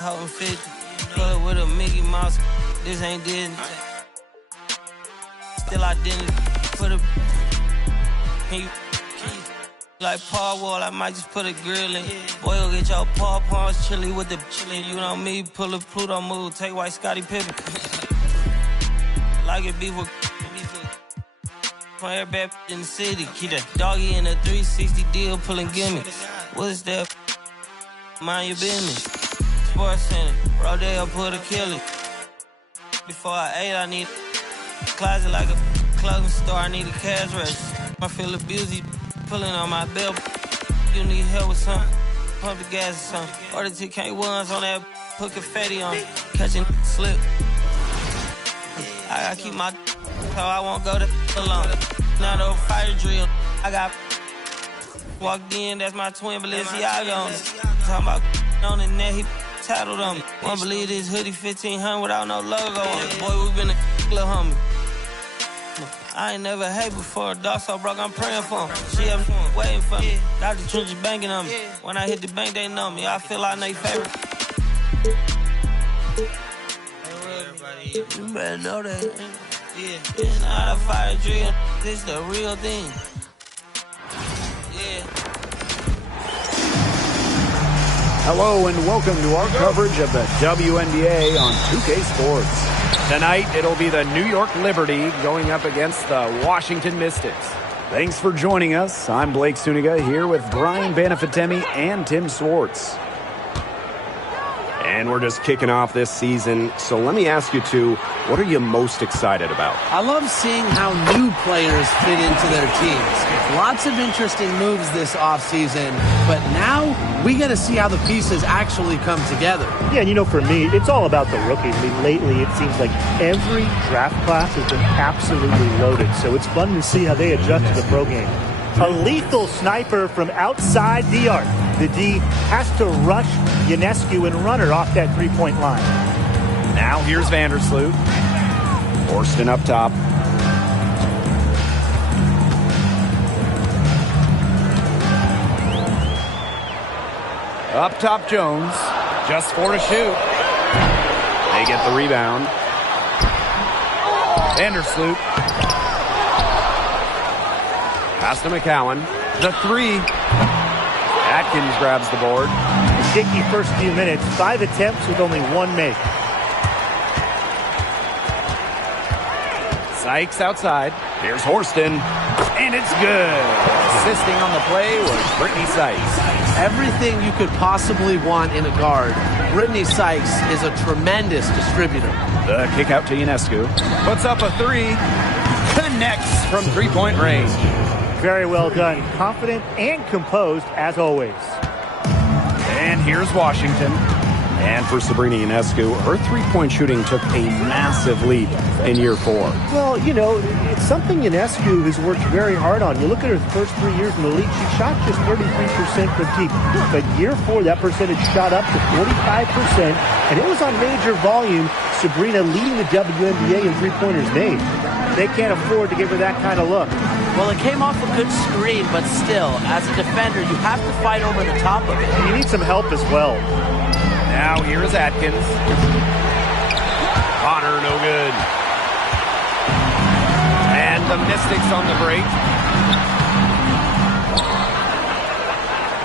Holding 50, pull up with a Mickey Mouse. This ain't Disney. Still identity for the. Can you like Paul Wall? I might just put a grill in. Boy, go get your paw pawns chili with the chili. You know me, pull a Pluto move, take white Scottie Pippen. Like it be with. From every bad in the city. Keep that doggy in a 360 deal, pulling gimmicks. What's that? Mind your business. Sports Center, Rodeo put a kill. Before I ate, I need a closet like a clothing store. I need a cash register. I feel abused, pulling on my belt. You need help with something? Pump the gas or something. Order TK1s on that, put confetti on. Catching slip. I gotta keep my so I won't go to alone. Now the fire drill. I got walked in, that's my twin Balenciaga on it. Talking about on the net, he tattled on me. Won't believe this hoodie 1500 without no logo on it. Boy, we been a little homie. I ain't never hate before. Dog so broke, I'm praying for him. She up waiting for me. Dr. Trench is banking on me. When I hit the bank, they know me. I feel like they favorite. You better know that. Yeah, not a fire drill. This the real thing. Yeah. Hello and welcome to our coverage of the WNBA on 2K Sports. Tonight, it'll be the New York Liberty going up against the Washington Mystics. Thanks for joining us. I'm Blake Suniga here with Brian Banafitemi and Tim Swartz. And we're just kicking off this season. So let me ask you two, what are you most excited about? I love seeing how new players fit into their teams. Lots of interesting moves this offseason, but now we got to see how the pieces actually come together. Yeah, and you know, for me, it's all about the rookies. I mean, lately it seems like every draft class has been absolutely loaded, so it's fun to see how they adjust to the pro game. A lethal sniper from outside the arc. The D has to rush Ionescu and run her off that three-point line. Now here's Vandersloot. Forston up top. Up top Jones. Just 4 to shoot. They get the rebound. Vandersloot. Pass to McCowan. The three. Atkins grabs the board. Shaky first few minutes. 5 attempts with only 1 make. Sykes outside. Here's Horston. And it's good. Assisting on the play was Brittany Sykes. Everything you could possibly want in a guard. Brittany Sykes is a tremendous distributor. The kick out to Ionescu. Puts up a three. Connects from three-point range. Very well done. Confident and composed, as always. And here's Washington. And for Sabrina Ionescu, her three-point shooting took a massive leap in year 4. Well, you know, it's something Ionescu has worked very hard on. You look at her first 3 years in the league, she shot just 33% from deep. But year 4, that percentage shot up to 45%, and it was on major volume. Sabrina leading the WNBA in three-pointers made. They can't afford to give her that kind of look. Well, it came off a good screen, but still, as a defender, you have to fight over the top of it. You need some help as well. Now here's Atkins. Connor, no good. And the Mystics on the break.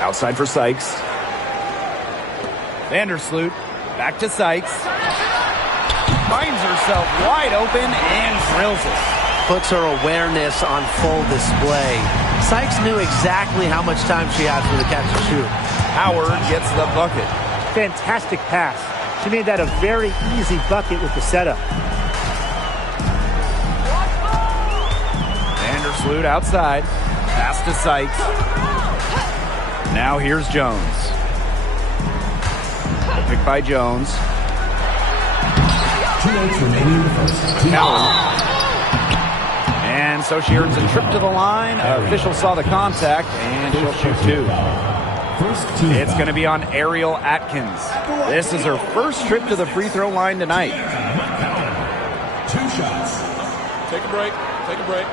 Outside for Sykes. Vandersloot. Back to Sykes. Finds herself wide open and drills it. Puts her awareness on full display. Sykes knew exactly how much time she had for the catch and shoot. Howard gets the bucket. Fantastic pass. She made that a very easy bucket with the setup. Vandersloot outside. Pass to Sykes. Now here's Jones. The pick by Jones. 2 minutes remaining in the first. Cowan. And so she earns a trip to the line. Official saw the contact, and she'll shoot 2. It's going to be on Ariel Atkins. This is her first trip to the free throw line tonight. 2 shots. Take a break. Take a break.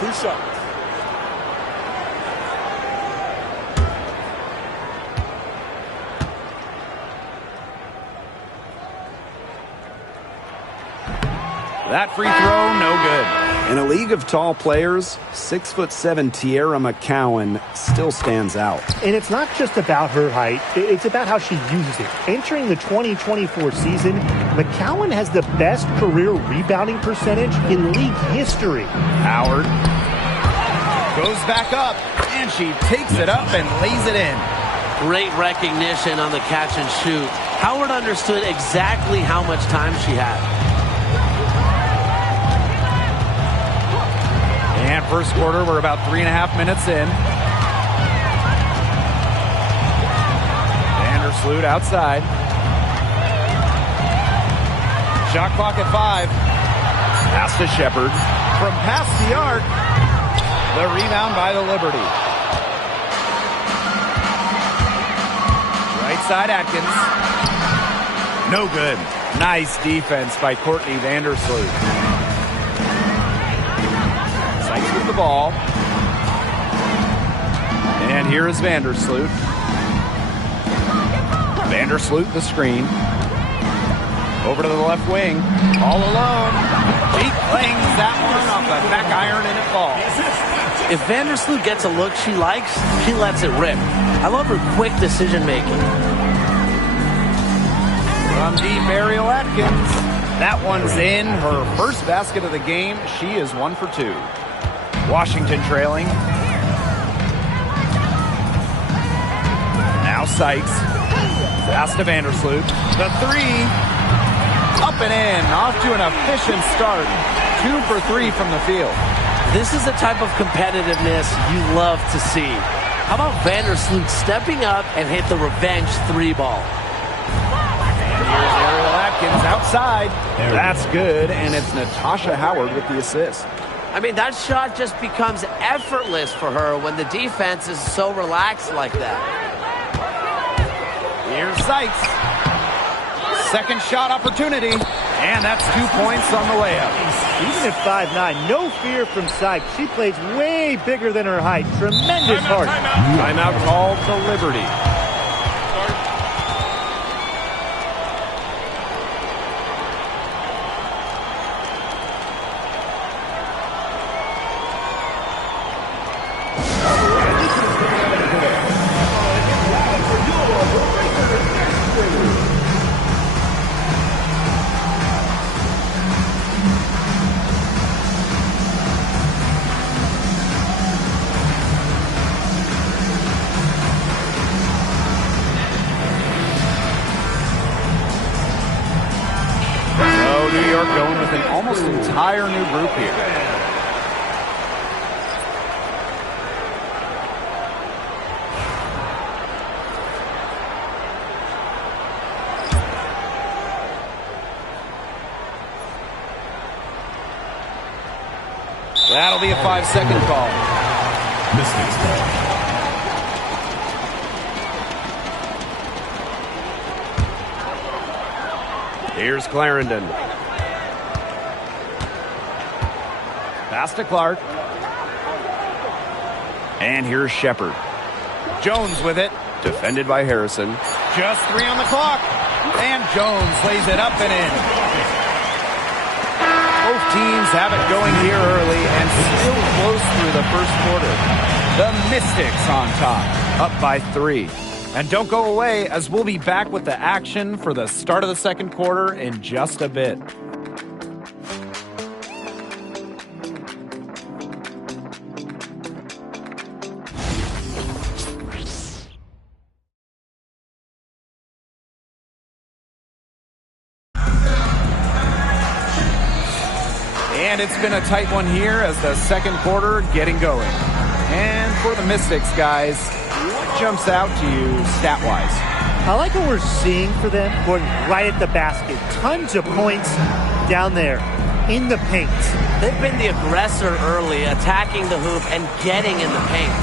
2 shots. That free throw, no good. In a league of tall players, 6'7" Tiara McCowan still stands out. And it's not just about her height, it's about how she uses it. Entering the 2024 season, McCowan has the best career rebounding percentage in league history. Howard goes back up, and she takes it up and lays it in. Great recognition on the catch and shoot. Howard understood exactly how much time she had. And first quarter, we're about 3.5 minutes in. Vandersloot outside. Shot clock at 5. Pass to Shepard. From past the arc. The rebound by the Liberty. Right side Atkins. No good. Nice defense by Courtney Vandersloot. With the ball. And here is Vandersloot. Vandersloot the screen. Over to the left wing. All alone. She clings that one off the back iron and it falls. If Vandersloot gets a look she likes, she lets it rip. I love her quick decision making. From deep, Ariel Atkins. That one's in. Her first basket of the game. She is 1 for 2. Washington trailing. Now Sykes. Pass to Vandersloot. The three. Up and in. Off to an efficient start. 2 for 3 from the field. This is the type of competitiveness you love to see. How about Vandersloot stepping up and hit the revenge 3-ball? And here's Ariel Atkins outside. That's good, and it's Natasha Howard with the assist. I mean, that shot just becomes effortless for her when the defense is so relaxed like that. Here's Sykes. Second shot opportunity. And that's 2 points on the layup. Even at 5'9", no fear from Sykes. She plays way bigger than her height. Tremendous heart. Timeout called to Liberty. New York going with an almost entire new group here. That'll be a 5-second call. Mystics ball. Here's Clarendon. Pass to Clark. And here's Shepard. Jones with it. Defended by Harrison. Just 3 on the clock. And Jones lays it up and in. Both teams have it going here early and still close through the first quarter. The Mystics on top, up by 3. And don't go away, as we'll be back with the action for the start of the second quarter in just a bit. And it's been a tight one here as the second quarter getting going. And for the Mystics, guys, what jumps out to you stat-wise? I like what we're seeing for them going right at the basket. Tons of points down there in the paint. They've been the aggressor early, attacking the hoop and getting in the paint.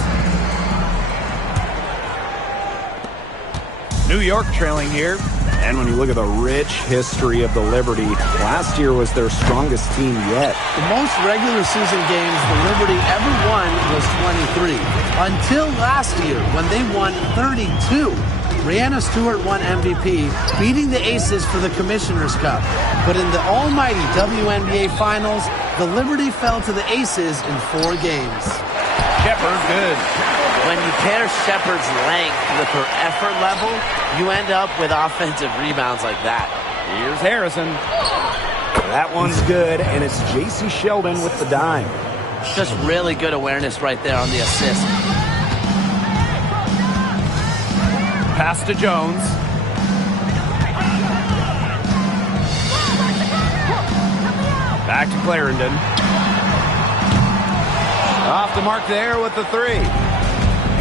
New York trailing here. And when you look at the rich history of the Liberty, last year was their strongest team yet. The most regular season games the Liberty ever won was 23. Until last year when they won 32. Breanna Stewart won MVP, beating the Aces for the Commissioner's Cup. But in the almighty WNBA Finals, the Liberty fell to the Aces in 4 games. Shepard, good. When you pair Shepard's length with her effort level, you end up with offensive rebounds like that. Here's Harrison. That one's good, and it's J.C. Sheldon with the dime. Just really good awareness right there on the assist. Pass to Jones. Back to Clarendon. Off the mark there with the 3.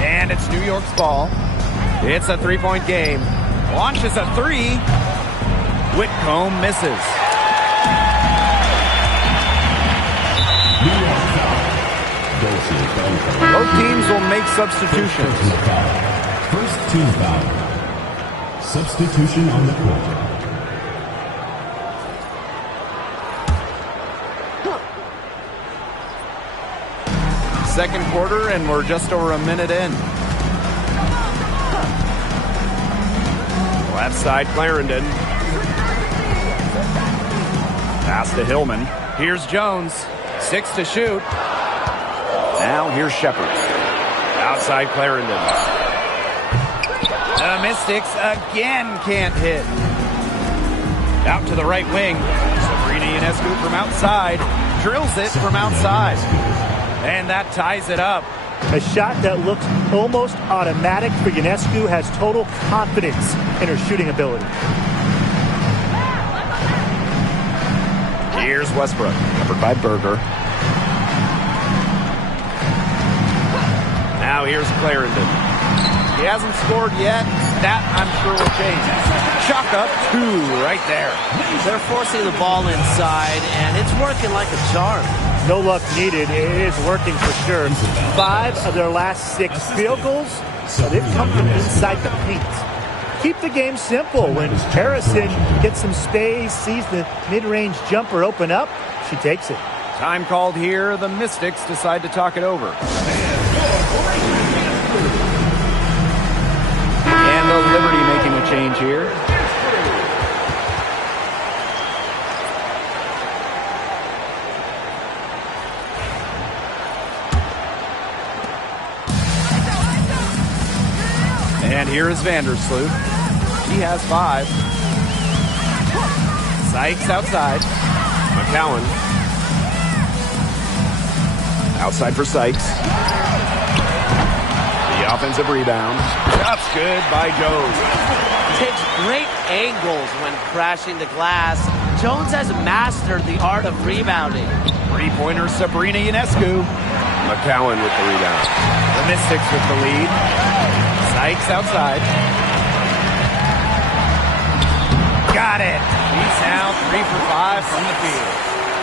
And it's New York's ball. It's a 3-point game. Launches a 3. Whitcomb misses. Both teams will make substitutions. First team foul. Substitution on the court. Second quarter, and we're just over a minute in. Left side, Clarendon. Pass to Hillman. Here's Jones. 6 to shoot. Now here's Shepard. Outside Clarendon. The Mystics again can't hit. Out to the right wing. Sabrina Ionescu from outside. Drills it from outside. And that ties it up. A shot that looks almost automatic for Ionescu, has total confidence in her shooting ability. Here's Westbrook, covered by Berger. Now here's Clarendon. He hasn't scored yet. That, I'm sure, will change. Chalk up 2 right there. They're forcing the ball inside, and it's working like a charm. No luck needed. It is working for sure. 5 of their last 6 field goals, so they've come from inside the paint. Keep the game simple. When Harrison gets some space, sees the mid-range jumper open up, she takes it. Time called here. The Mystics decide to talk it over. And the Liberty making a change here. And here is Vandersloot. He has 5. Sykes outside. McCowan. Outside for Sykes. The offensive rebound. That's good by Jones. Takes great angles when crashing the glass. Jones has mastered the art of rebounding. 3-pointer Sabrina Ionescu. McCowan with the rebound. The Mystics with the lead. Sykes outside. Got it. He's now 3 for 5 from the field.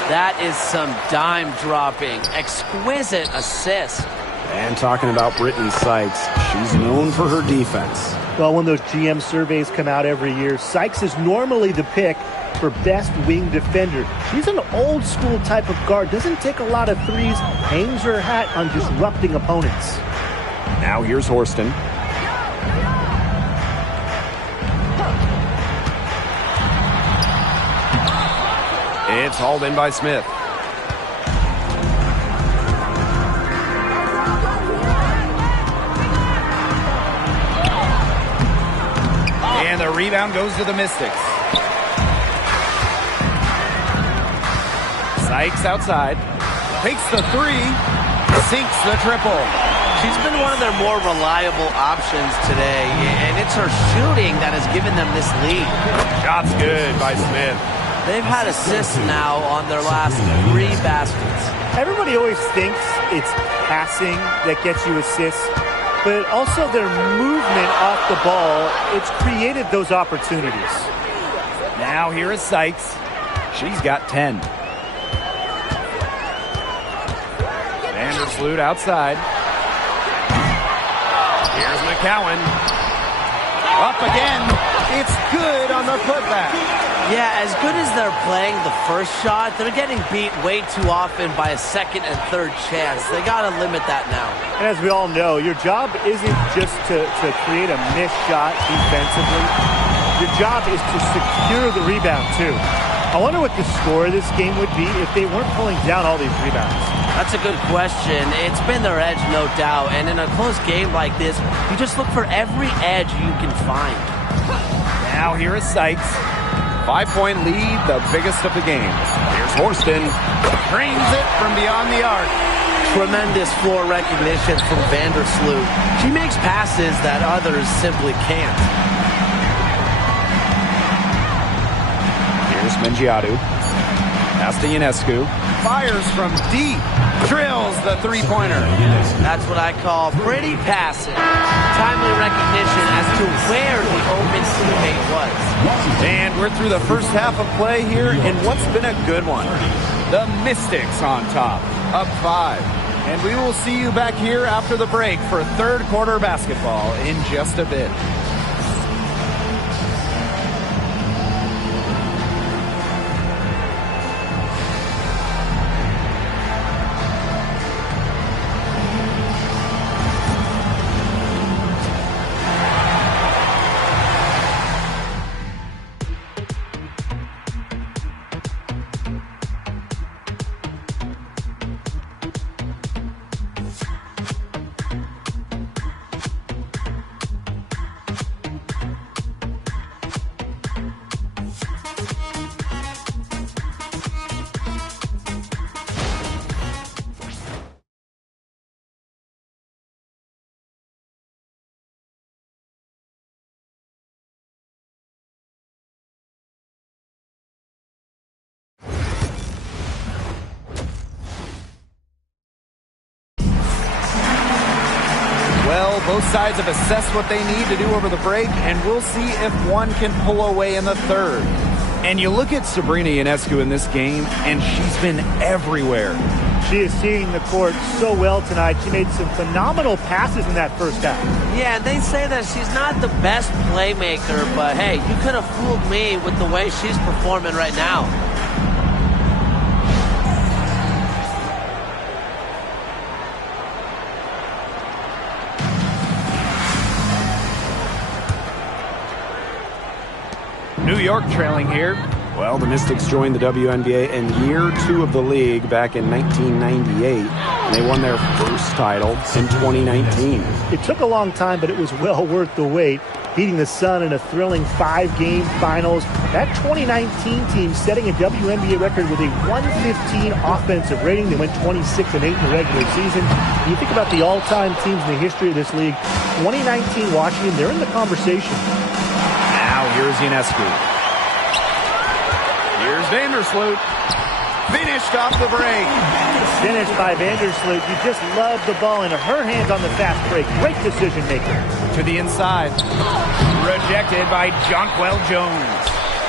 That is some dime dropping. Exquisite assist. And talking about Brittany Sykes, she's known for her defense. Well, when those GM surveys come out every year, Sykes is normally the pick for best wing defender. She's an old school type of guard, doesn't take a lot of threes, hangs her hat on disrupting opponents. Now here's Horston. It's hauled in by Smith. And the rebound goes to the Mystics. Sykes outside. Takes the 3. Sinks the triple. She's been one of their more reliable options today, and it's her shooting that has given them this lead. Shot's good by Smith. They've had assists now on their last 3 baskets. Everybody always thinks it's passing that gets you assists, but also their movement off the ball, it's created those opportunities. Now here is Sykes. She's got 10. Vandersloot outside. Here's McCowan. Up again. It's good on the putback. Yeah, as good as they're playing the first shot, they're getting beat way too often by a second and third chance. They got to limit that now. And as we all know, your job isn't just to create a missed shot defensively. Your job is to secure the rebound, too. I wonder what the score of this game would be if they weren't pulling down all these rebounds. That's a good question. It's been their edge, no doubt. And in a close game like this, you just look for every edge you can find. Now here is Sykes. 5-point lead, the biggest of the game. Here's Horston. Drains it from beyond the arc. Tremendous floor recognition from Vandersloot. She makes passes that others simply can't. Here's Mengiadu. Pass to Ionescu. Fires from deep. Drills the three-pointer. That's what I call pretty passing. Timely recognition as to where the open teammate was. And we're through the first half of play here in what's been a good one. The Mystics on top, up 5. And we will see you back here after the break for third quarter basketball in just a bit. Well, both sides have assessed what they need to do over the break, and we'll see if one can pull away in the third. And you look at Sabrina Ionescu in this game, and she's been everywhere. She is seeing the court so well tonight. She made some phenomenal passes in that first half. Yeah, they say that she's not the best playmaker, but hey, you could have fooled me with the way she's performing right now. New York trailing here. Well, the Mystics joined the WNBA in year 2 of the league back in 1998. And they won their first title in 2019. It took a long time, but it was well worth the wait. Beating the Sun in a thrilling 5-game finals. That 2019 team setting a WNBA record with a 115 offensive rating. They went 26-8 in the regular season. When you think about the all-time teams in the history of this league, 2019 Washington, they're in the conversation. Now here's Ionescu. Here's Vandersloot. Finished off the break. Finished by Vandersloot. You just love the ball into her hands on the fast break. Great decision maker. To the inside. Rejected by Jonquel Jones.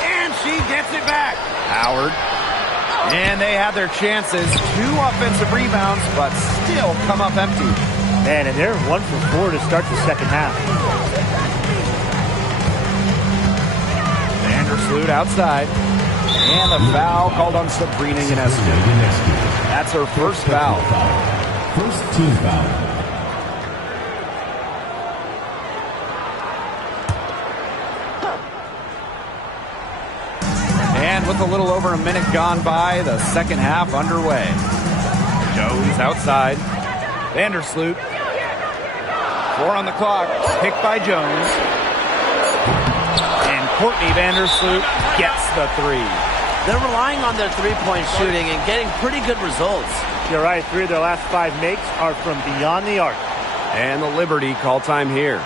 And she gets it back. Howard. And they have their chances. 2 offensive rebounds, but still come up empty. Man, and they're 1 for 4 to start the second half. Vandersloot outside. And the foul called on Sabrina Ionescu. That's her first foul. First team foul. And with a little over a minute gone by, the second half underway. Jones outside. Vandersloot. 4 on the clock. Picked by Jones. And Courtney Vandersloot gets the 3. They're relying on their three-point shooting and getting pretty good results. You're right. 3 of their last 5 makes are from beyond the arc. And the Liberty call time here.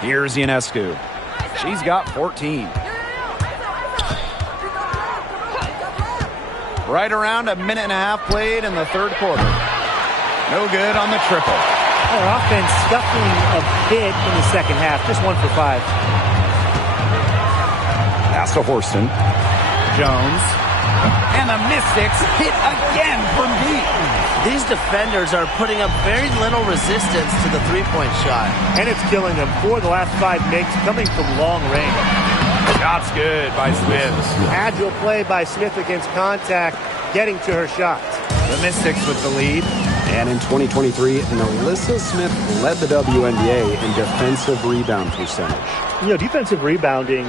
Here's Ionescu. She's got 14. Right around a minute and a half played in the third quarter. No good on the triple. Our offense scuffling a bit in the second half. Just 1 for 5. Pass to Horston. Jones. And the Mystics hit again from deep. These defenders are putting up very little resistance to the three-point shot. And it's killing them. 4 of the last 5 makes coming from long range. Shot's good by Smith. Agile play by Smith against contact, getting to her shot. The Mystics with the lead. And in 2023, Melissa Smith led the WNBA in defensive rebound percentage. You know, defensive rebounding,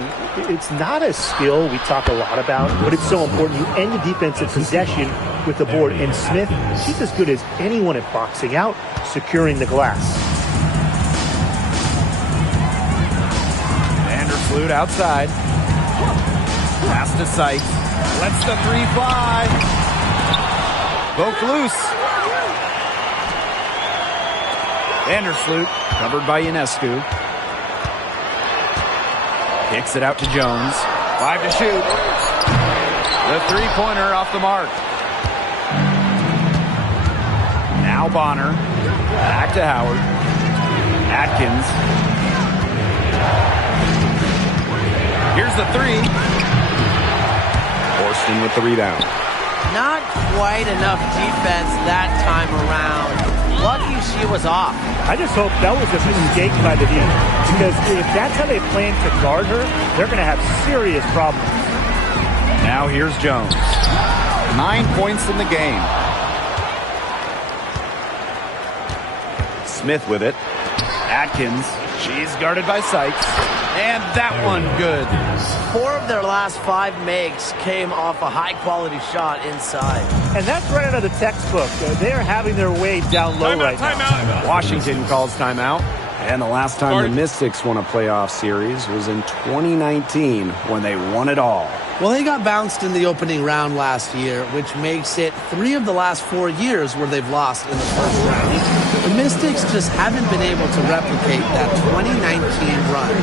it's not a skill we talk a lot about, but it's so important. You end the defensive possession with the board. And Smith, she's as good as anyone at boxing out, securing the glass. Vandersloot outside. Pass to Sykes. Lets the 3 fly. Broke loose. Vandersloot, covered by Ionescu. Kicks it out to Jones. 5 to shoot. The three-pointer off the mark. Now Bonner. Back to Howard. Atkins. Here's the 3. Horston with the rebound. Not quite enough defense that time around. Lucky she was off. I just hope that was a mistake by the team, because if that's how they plan to guard her, they're going to have serious problems. Now here's Jones. 9 points in the game. Smith with it. Atkins. She's guarded by Sykes. And that one good. 4 of their last 5 makes came off a high-quality shot inside. And that's right out of the textbook. They're having their way down low right now. Washington calls timeout. And the last time the Mystics won a playoff series was in 2019 when they won it all. Well, they got bounced in the opening round last year, which makes it 3 of the last 4 years where they've lost in the first round. The Mystics just haven't been able to replicate that 2019 run.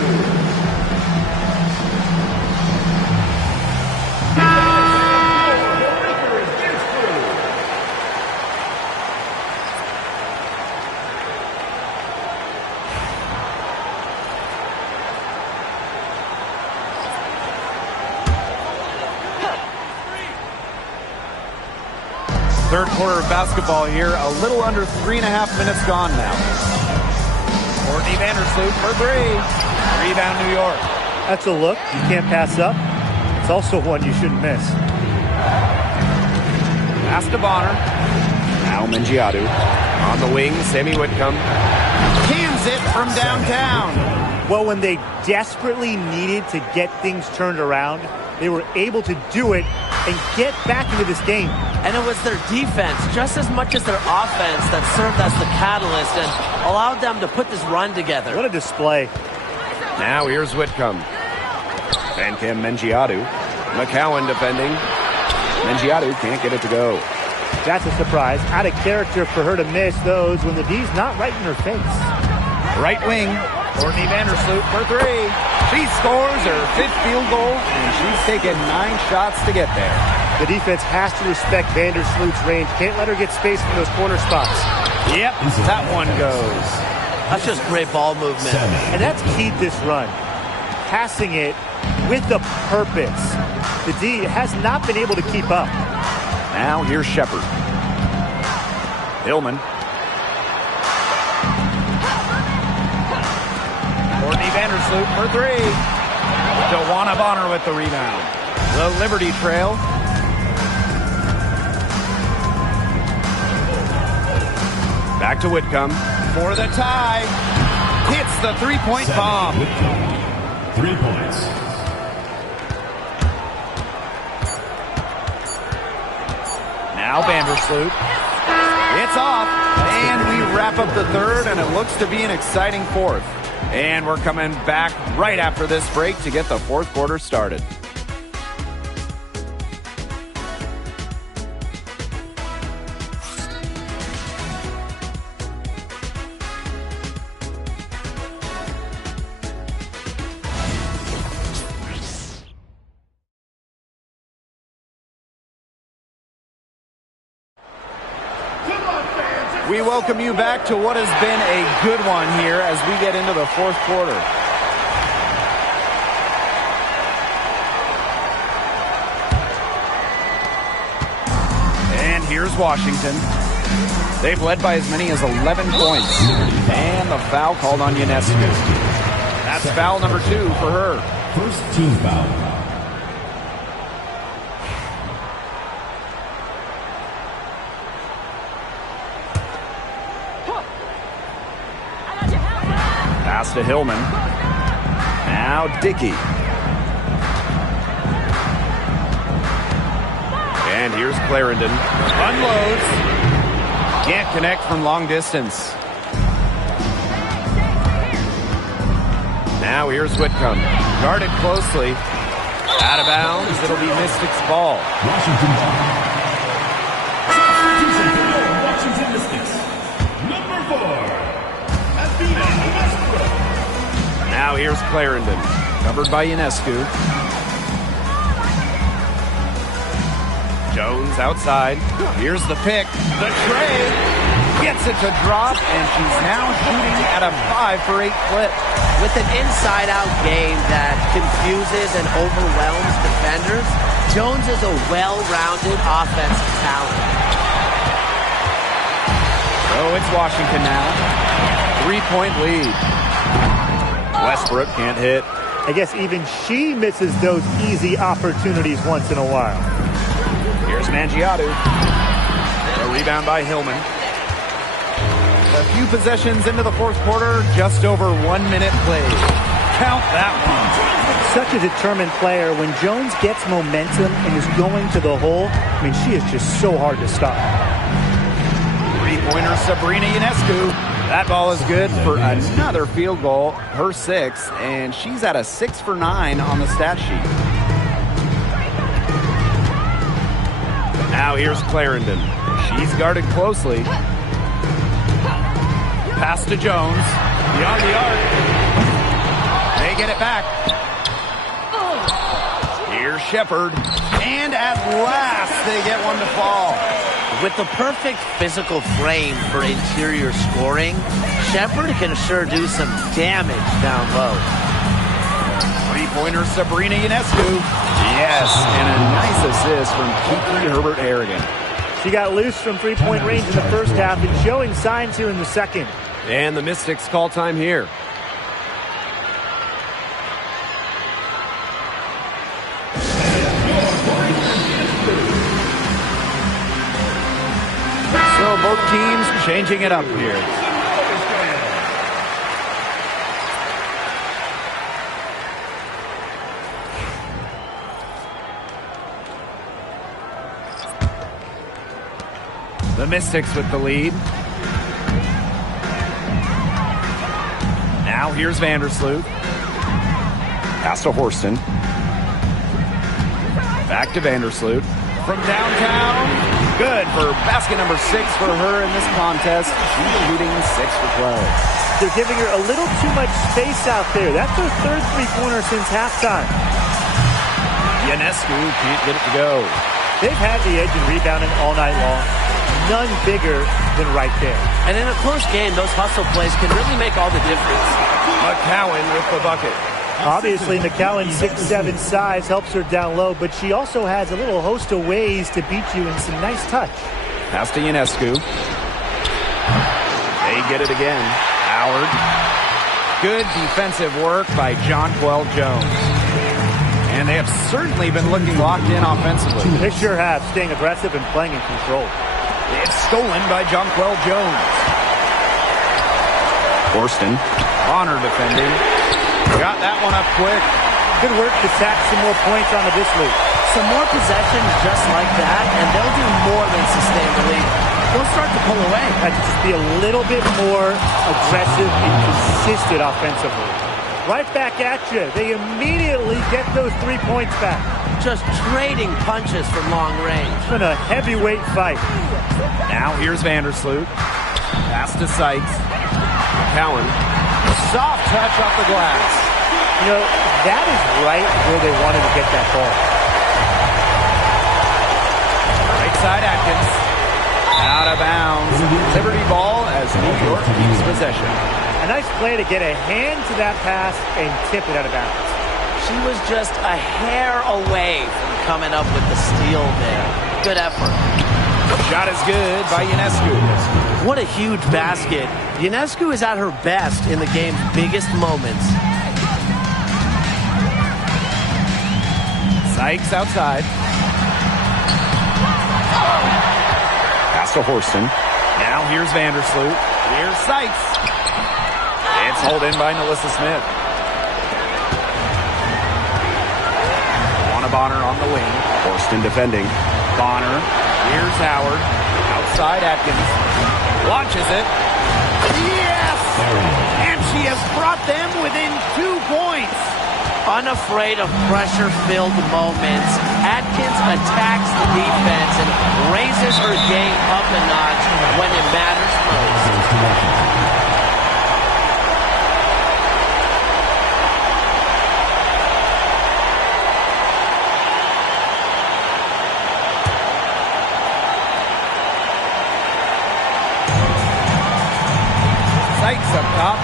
Third quarter of basketball here. A little under 3.5 minutes gone now. Courtney Vandersloot for 3. Rebound New York. That's a look you can't pass up. It's also one you shouldn't miss. Pass to Bonner. Now Mengiadu. On the wing, Sammy Whitcomb. Cans it from downtown. Well, when they desperately needed to get things turned around, they were able to do it and get back into this game. And it was their defense, just as much as their offense, that served as the catalyst and allowed them to put this run together. What a display. Now here's Whitcomb. Vancam Mengiadu. McCowan defending. Mengiadu can't get it to go. That's a surprise. Out of character for her to miss those when the D's not right in her face. Right wing. Courtney Vandersloot for 3. She scores her 5th field goal, and she's taken 9 shots to get there. The defense has to respect Vandersloot's range. Can't let her get space from those corner spots. Yep, that one goes. That's just great ball movement. And that's key to this run. Passing it with the purpose. The D has not been able to keep up. Now here's Shepard. Hillman. Courtney Vandersloot for 3. DeWanna Bonner with the rebound. The Liberty trail. Back to Whitcomb for the tie. Hits the three-point bomb. 3 points. Now Vandersloot. It's off. And we wrap up the third, and it looks to be an exciting fourth. And we're coming back right after this break to get the fourth quarter started. We welcome you back to what has been a good one here as we get into the fourth quarter. And here's Washington. They've led by as many as 11 points. And the foul called on Ionescu. That's foul number 2 for her. First team foul. Pass to Hillman. Now Dickey. And here's Clarendon. Unloads. Can't connect from long distance. Now here's Whitcomb. Guarded closely. Out of bounds. It'll be Mystics' ball. Washington Mystics. Number 4. Now here's Clarendon. Covered by Ionescu. Jones outside. Here's the pick. The trade. Gets it to drop, and she's now shooting at a 5 for 8 clip. With an inside-out game that confuses and overwhelms defenders, Jones is a well-rounded offensive talent. So it's Washington now. 3-point lead. Westbrook can't hit. I guess even she misses those easy opportunities once in a while. Here's Mangiadu. A rebound by Hillman. A few possessions into the fourth quarter, just over 1 minute played. Count that one. Such a determined player. When Jones gets momentum and is going to the hole, I mean, she is just so hard to stop. Three-pointer Sabrina Ionescu. That ball is good for another field goal, her 6th, and she's at a 6 for 9 on the stat sheet. Now here's Clarendon. She's guarded closely. Pass to Jones. Beyond the arc. They get it back. Here's Shepard. And at last, they get one to fall. With the perfect physical frame for interior scoring, Shepard can sure do some damage down low. Three-pointer Sabrina Ionescu. Yes, and a nice assist from Kiki Herbert-Harrigan. She got loose from three-point range in the first half and showing signs here in the second. And the Mystics call time here. So both teams changing it up here. The Mystics with the lead. Now here's Vandersloot. Pass to Horston. Back to Vandersloot. From downtown. Good for basket number 6 for her in this contest. She's shooting 6 for 12. They're giving her a little too much space out there. That's her third three-pointer since halftime. Ionescu can't get it to go. They've had the edge in rebounding all night long. None bigger than right there. And in a close game, those hustle plays can really make all the difference. McCowan with the bucket. Obviously, McCowan's 6'7" size helps her down low, but she also has a little host of ways to beat you in some nice touch. Pass to Ionescu. They get it again. Howard. Good defensive work by Jonquel Jones. And they have certainly been looking locked in offensively. They sure have, staying aggressive and playing in control. It's stolen by Jonquel Jones. Horston. Honor defending. Got that one up quick. Good work to tack some more points onto this lead. Some more possessions just like that, and they'll do more than sustain the lead. They'll start to pull away. Have to just be a little bit more aggressive and consistent offensively. Right back at you. They immediately get those 3 points back. Just trading punches from long range. It's been a heavyweight fight. Now here's Vandersloot. Pass to Sykes. Cowan. Soft touch off the glass. You know, that is right where they wanted to get that ball. Right side Atkins. Out of bounds. Liberty ball as New York keeps possession. A nice play to get a hand to that pass and tip it out of bounds. She was just a hair away from coming up with the steal there. Good effort. Shot is good by Ionescu. What a huge basket. Ionescu is at her best in the game's biggest moments. Sykes outside. Pass to Horston. Now here's Vandersloot. Here's Sykes. It's held in by Melissa Smith. Bonner on the wing. Horston defending. Bonner. Here's Howard. Outside Atkins. Launches it. Yes! And she has brought them within 2 points. Unafraid of pressure-filled moments, Atkins attacks the defense and raises her game up a notch when it matters most. Sykes up top.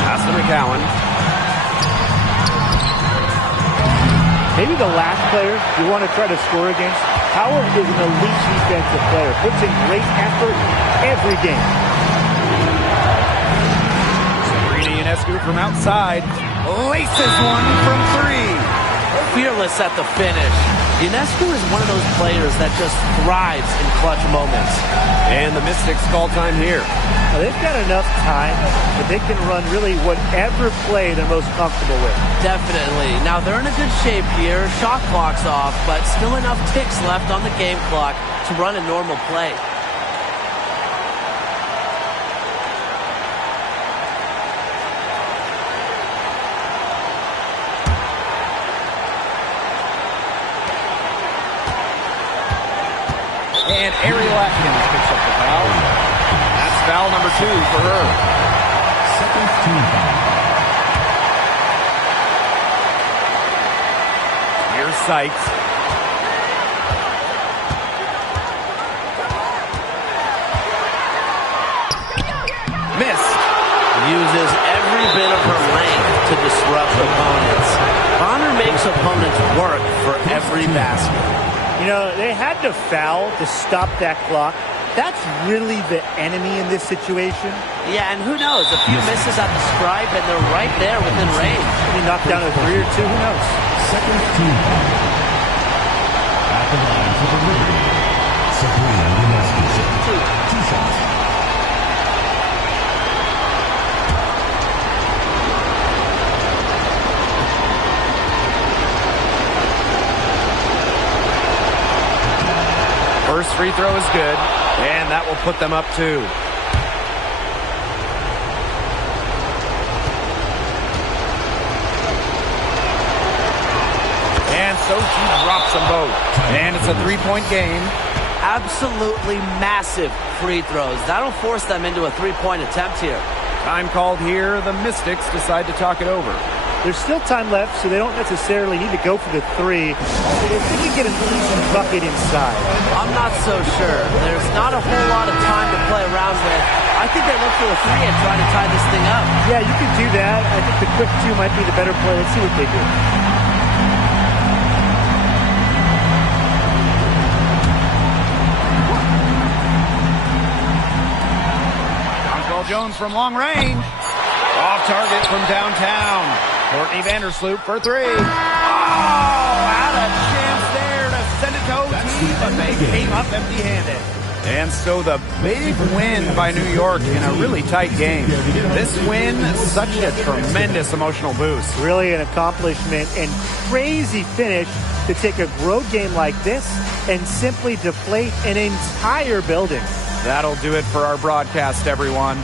Pass to McCowan. Maybe the last player you want to try to score against. Howard is an elite defensive player. Puts in great effort every game. Sabrina Ionescu from outside. Laces one from 3. Fearless at the finish. Ionescu is one of those players that just thrives in clutch moments. And the Mystics call time here. Now, they've got enough time that they can run really whatever play they're most comfortable with. Definitely. Now, they're in a good shape here. Shot clock's off, but still enough ticks left on the game clock to run a normal play. And Ariel Atkins picks up the foul. That's foul number 2 for her. Second team foul. Here's Sykes. Missed. Uses every bit of her length to disrupt opponents. Bonner makes opponents work for every basket. You know, they had to foul to stop that clock. That's really the enemy in this situation. Yeah, and who knows? A few misses at the stripe, and they're right there within range. He knocked down a 3 or 2, who knows? Second team foul. At the line for the Liberty, Sabrina Ionescu. 2 shots. First free throw is good, and that will put them up 2. And so she drops them both. And it's a 3-point game. Absolutely massive free throws. That'll force them into a 3-point attempt here. Time called here. The Mystics decide to talk it over. There's still time left, so they don't necessarily need to go for the 3. If they can get an easy bucket inside. I'm not so sure. There's not a whole lot of time to play around with. I think they look for the 3 and try to tie this thing up. Yeah, you could do that. I think the quick 2 might be the better play. Let's see what they do. Donquel Jones from long range. Off target from downtown. Courtney Vandersloot for 3. Oh, had a chance there to send it to OT, but they came up empty-handed. And so the big win by New York in a really tight game. This win, such a tremendous emotional boost. Really an accomplishment and crazy finish to take a road game like this and simply deflate an entire building. That'll do it for our broadcast, everyone.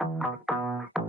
Ionescu.